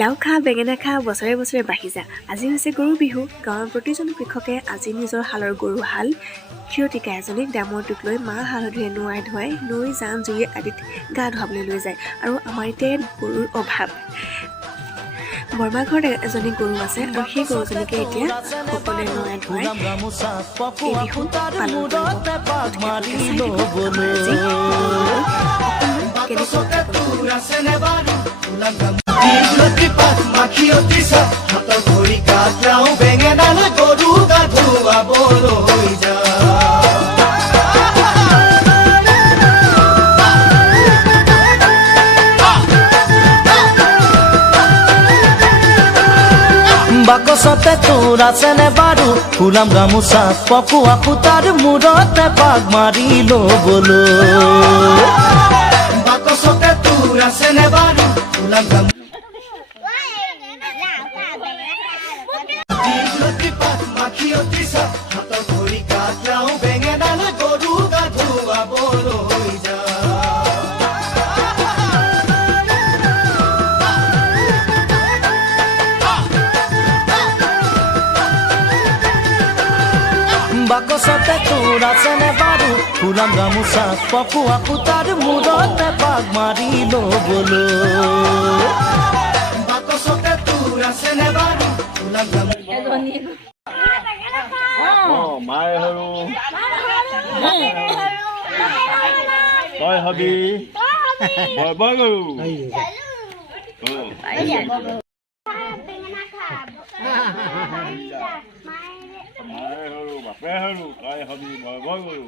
লাও খা বেঙেনা খা বছৰে বছৰে বাঢ়ি যা। আজি হৈছে গৰু বিহু। গাঁৱৰ প্ৰতিজন কৃষকে আজি নিজৰ হালৰ গৰু হাল ক্ষীৰতিকা এজনীক দামৰ টোক লৈ মাহ হালধিৰে নোৱাই ধুৱাই নৈ জান জুৰি আদিত গা ধুৱাবলৈ লৈ যায়। আৰু আমাৰ এতিয়া গৰুৰ অভাৱ। বৰমা ঘৰত এজনী গৰু আছে আৰু সেই গৰুজনীকে এতিয়া সকলোৱে নোৱাই ধুৱাই এই বিহু পালন বাকচতে তোৰ আছেনে বাৰু ফুলাম গামোচা পকোৱা সূতাৰ মূৰতে পাক মাৰি ল'বলৈ বাকচতে তোৰ আছেনে বাৰু ফুলাম গামোচা বাকচতে তোৰ আছেনে বাৰু ফুলাম গামোচা পকোৱা সূতাৰ মূৰতে পাক মাৰি ল'বলৈ বাকচতে তোৰ আছেনে বাৰু ফুলাম গামোচা মায়ে হৰু তই হবি বয় গৰু মায়ে হৰু বাপে হৰু তই হবি বয় গৰু